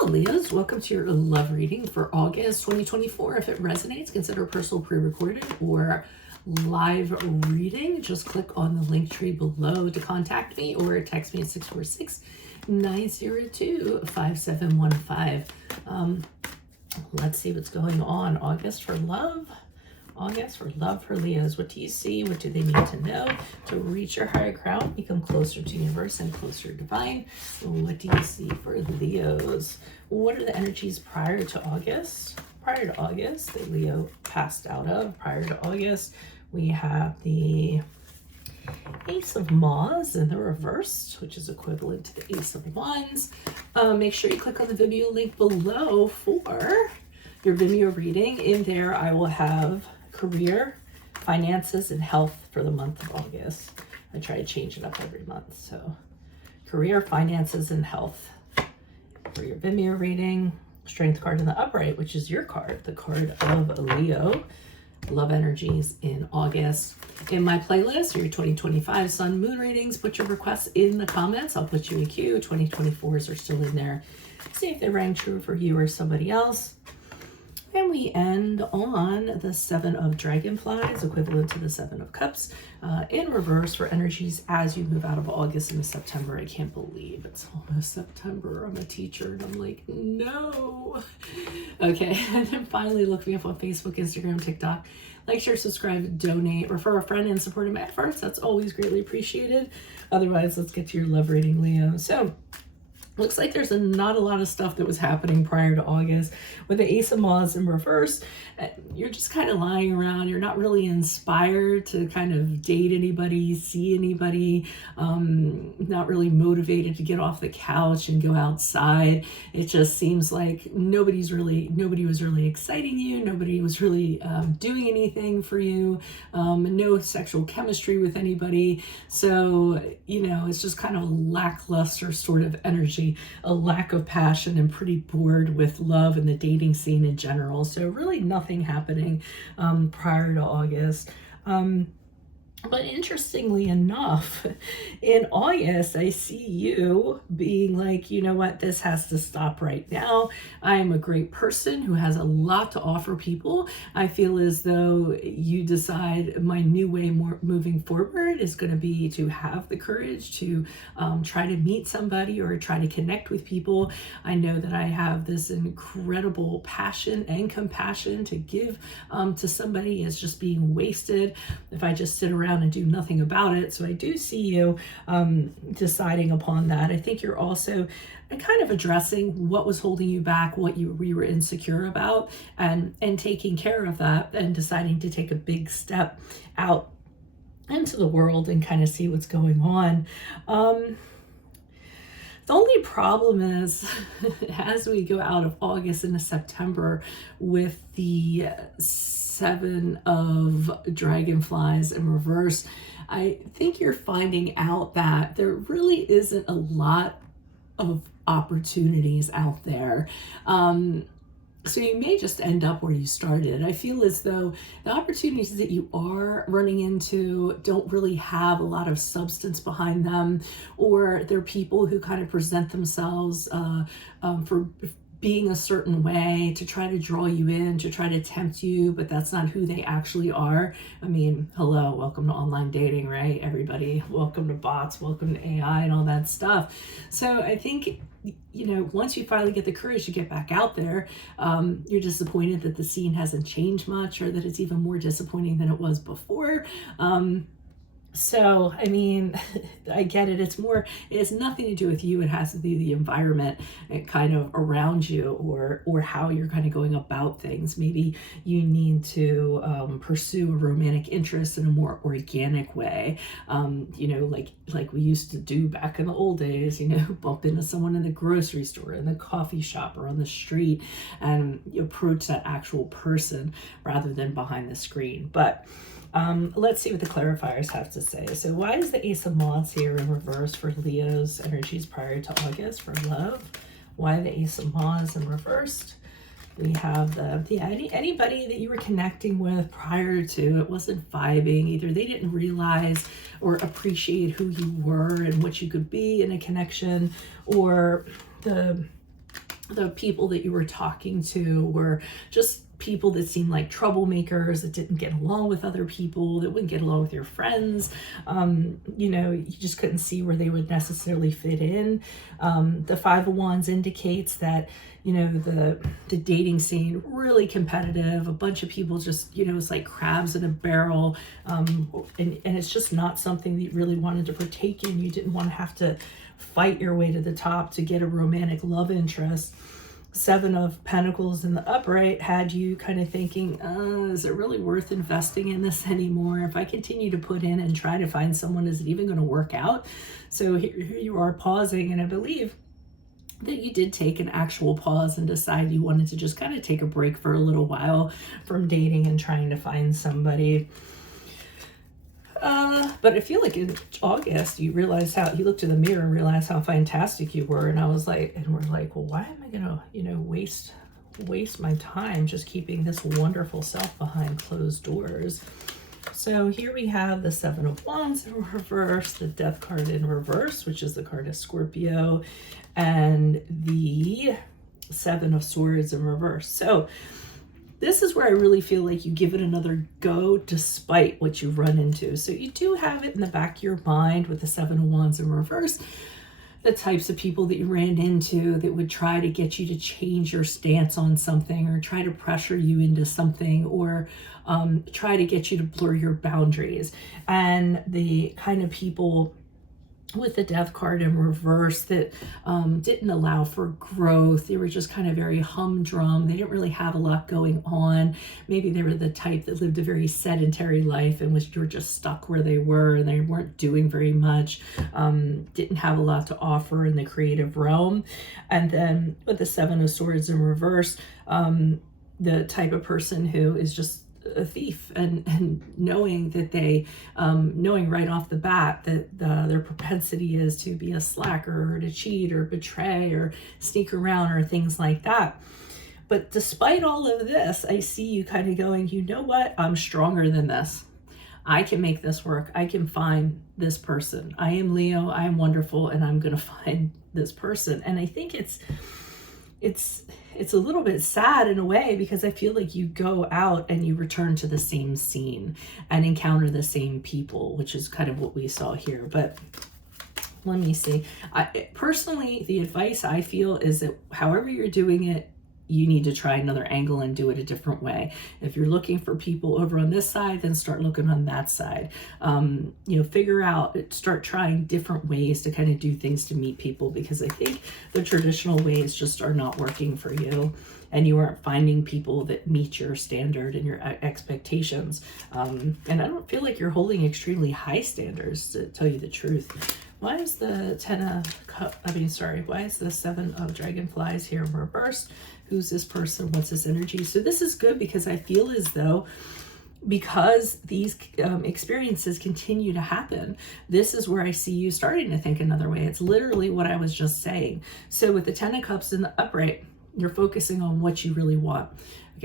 Hello, Leos. Welcome to your love reading for August 2024. If it resonates, consider personal pre-recorded or live reading. Just click on the link tree below to contact me or text me at 646-902-5715. Let's see what's going on. August for love. August for love for Leos. What do you see? What do they need to know to reach your higher ground, become closer to universe and closer to divine? What do you see for Leos? What are the energies prior to August? Prior to August, that Leo passed out of. Prior to August, we have the Ace of Maws in the reverse, which is equivalent to the Ace of Wands. Make sure you click on the Vimeo link below for your Vimeo reading. In there, I will have career, finances, and health for the month of August. I try to change it up every month. So career, finances, and health for your Vimeo reading. Strength card in the upright, which is your card, the card of Leo. Love energies in August. In my playlist, your 2025 Sun Moon readings, put your requests in the comments. I'll put you in queue. 2024s are still in there. See if they rang true for you or somebody else. And we end on the Seven of Dragonflies, equivalent to the Seven of Cups, in reverse for energies as you move out of August into September. I can't believe it's almost September. I'm a teacher and I'm like, no. Okay, and then finally look me up on Facebook, Instagram, TikTok. Like, share, subscribe, donate, refer a friend, and support my efforts. That's always greatly appreciated. Otherwise, let's get to your love reading, Leo. So, looks like there's not a lot of stuff that was happening prior to August. With the Ace of Maws in reverse, you're just kind of lying around. You're not really inspired to kind of date anybody, see anybody, not really motivated to get off the couch and go outside. It just seems like nobody was really exciting you. Nobody was really doing anything for you. No sexual chemistry with anybody. So, you know, it's just kind of a lackluster sort of energy, a lack of passion, and pretty bored with love and the dating scene in general. So really nothing happening prior to August. But interestingly enough, in August, I see you being like, you know what, this has to stop right now. I am a great person who has a lot to offer people. I feel as though you decide my new way moving forward is going to be to have the courage to try to meet somebody or try to connect with people. I know that I have this incredible passion and compassion to give to somebody. Is just being wasted if I just sit around and do nothing about it. So I do see you deciding upon that. I think you're also kind of addressing what was holding you back, what you were insecure about, and taking care of that and deciding to take a big step out into the world and kind of see what's going on. The only problem is, as we go out of August into September with the Seven of Dragonflies in reverse, I think you're finding out that there really isn't a lot of opportunities out there. So you may just end up where you started. I feel as though the opportunities that you are running into don't really have a lot of substance behind them, or they're people who kind of present themselves for being a certain way to try to draw you in, to try to tempt you, but that's not who they actually are. I mean, hello, welcome to online dating, right? Everybody, welcome to bots, welcome to AI and all that stuff. So I think, you know, once you finally get the courage to get back out there, you're disappointed that the scene hasn't changed much, or that it's even more disappointing than it was before. So, I mean, I get it. It has nothing to do with you. It has to do with the environment kind of around you, or how you're kind of going about things. Maybe you need to pursue a romantic interest in a more organic way. You know, like we used to do back in the old days, you know, bump into someone in the grocery store, in the coffee shop, or on the street, and you approach that actual person rather than behind the screen. But let's see what the clarifiers have to say. So why is the Ace of Wands here in reverse for Leo's energies prior to August for love? Why the Ace of Wands in reversed? We have anybody that you were connecting with prior to, it wasn't vibing. Either they didn't realize or appreciate who you were and what you could be in a connection, or the the people that you were talking to were just people that seemed like troublemakers, that didn't get along with other people, that wouldn't get along with your friends. You just couldn't see where they would necessarily fit in. The Five of Wands indicates that, the dating scene, really competitive, a bunch of people just, it's like crabs in a barrel. And it's just not something that you really wanted to partake in. You didn't want to have to fight your way to the top to get a romantic love interest. Seven of Pentacles in the upright had you kind of thinking, is it really worth investing in this anymore? If I continue to put in and try to find someone, is it even going to work out? So here you are pausing, and I believe that you did take an actual pause and decide you wanted to just kind of take a break for a little while from dating and trying to find somebody. But I feel like in August, you looked in the mirror and realized how fantastic you were. And we're like, well, why am I going to, waste my time just keeping this wonderful self behind closed doors? So here we have the Seven of Wands in reverse, the Death card in reverse, which is the card of Scorpio, and the Seven of Swords in reverse. So this is where I really feel like you give it another go despite what you've run into. So you do have it in the back of your mind with the Seven of Wands in reverse, the types of people that you ran into that would try to get you to change your stance on something, or try to pressure you into something, or try to get you to blur your boundaries. And the kind of people with the Death card in reverse that didn't allow for growth. They were just kind of very humdrum. They didn't really have a lot going on. Maybe they were the type that lived a very sedentary life and were just stuck where they were, and they weren't doing very much, didn't have a lot to offer in the creative realm. And then with the Seven of Swords in reverse, the type of person who is just a thief, and knowing that knowing right off the bat that their propensity is to be a slacker, or to cheat, or betray, or sneak around, or things like that. But despite all of this, I see you kind of going, you know what? I'm stronger than this. I can make this work. I can find this person. I am Leo. I am wonderful, and I'm going to find this person. And I think it's a little bit sad in a way, because I feel like you go out and you return to the same scene and encounter the same people, which is kind of what we saw here. But let me see. Personally, the advice I feel is that however you're doing it, you need to try another angle and do it a different way. If you're looking for people over on this side, then start looking on that side. Start trying different ways to kind of do things to meet people, because I think the traditional ways just are not working for you, and you aren't finding people that meet your standard and your expectations. And I don't feel like you're holding extremely high standards, to tell you the truth. Why is the why is the Seven of Dragonflies here reversed? Who's this person? What's this energy? So this is good, because I feel as though, because these experiences continue to happen, this is where I see you starting to think another way. It's literally what I was just saying. So with the Ten of Cups in the upright, you're focusing on what you really want.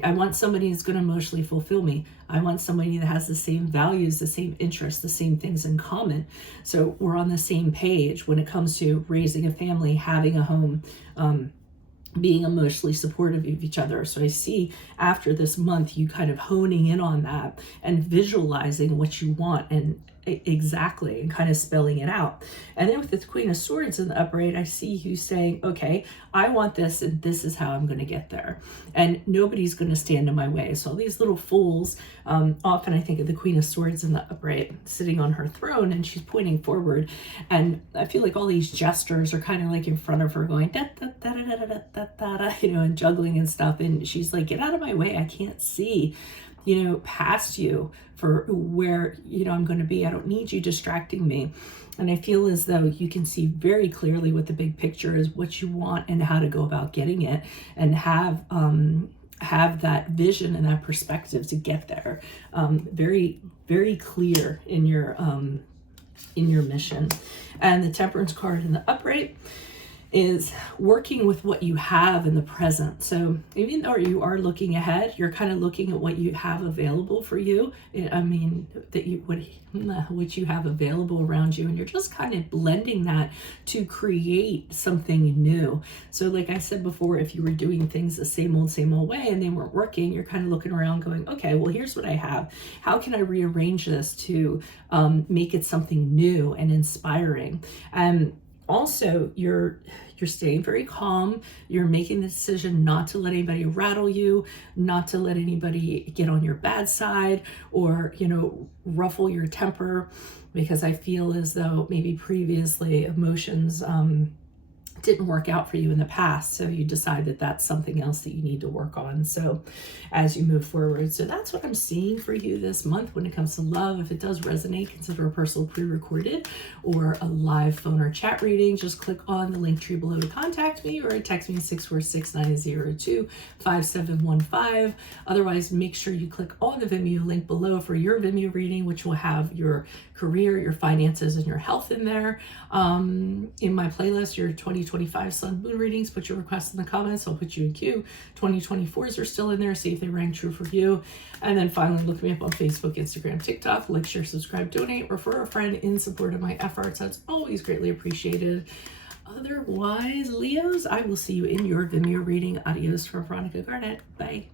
I want somebody who's going to emotionally fulfill me. I want somebody that has the same values, the same interests, the same things in common. So we're on the same page when it comes to raising a family, having a home, being emotionally supportive of each other. So I see after this month, you kind of honing in on that and visualizing what you want, and exactly, and kind of spelling it out. And then with the Queen of Swords in the upright, I see you saying, okay, I want this, and this is how I'm going to get there, and nobody's going to stand in my way. So all these little fools, often I think of the Queen of Swords in the upright sitting on her throne, and she's pointing forward, and I feel like all these jesters are kind of like in front of her going da da da da da da da da, and juggling and stuff, and she's like, get out of my way, I can't see past you for where I'm going to be. I don't need you distracting me. And I feel as though you can see very clearly what the big picture is, what you want, and how to go about getting it, and have that vision and that perspective to get there. Very, very clear in your mission. And the Temperance card in the upright is working with what you have in the present. So even though you are looking ahead, you're kind of looking at what you have available for you. I mean, that you would, which you have available around you, and you're just kind of blending that to create something new. So like I said before, if you were doing things the same old way and they weren't working, you're kind of looking around going, okay, well, here's what I have. How can I rearrange this to make it something new and inspiring? Also, you're staying very calm. You're making the decision not to let anybody rattle you, not to let anybody get on your bad side, or, you know, ruffle your temper, because I feel as though maybe previously emotions didn't work out for you in the past, so you decide that that's something else that you need to work on, so as you move forward. So that's what I'm seeing for you this month when it comes to love. If it does resonate, consider a personal pre-recorded or a live phone or chat reading. Just click on the link tree below to contact me, or text me 646-902-5715. Otherwise, make sure you click on the Vimeo link below for your Vimeo reading, which will have your career, your finances, and your health in there. In my playlist, your 2025 Sun Moon readings, put your requests in the comments. I'll put you in queue. 2024s are still in there. See if they rang true for you. And then finally, look me up on Facebook, Instagram, TikTok. Like, share, subscribe, donate, refer a friend in support of my efforts. That's always greatly appreciated. Otherwise, Leos, I will see you in your Vimeo reading. Adios from Veronica Garnett. Bye.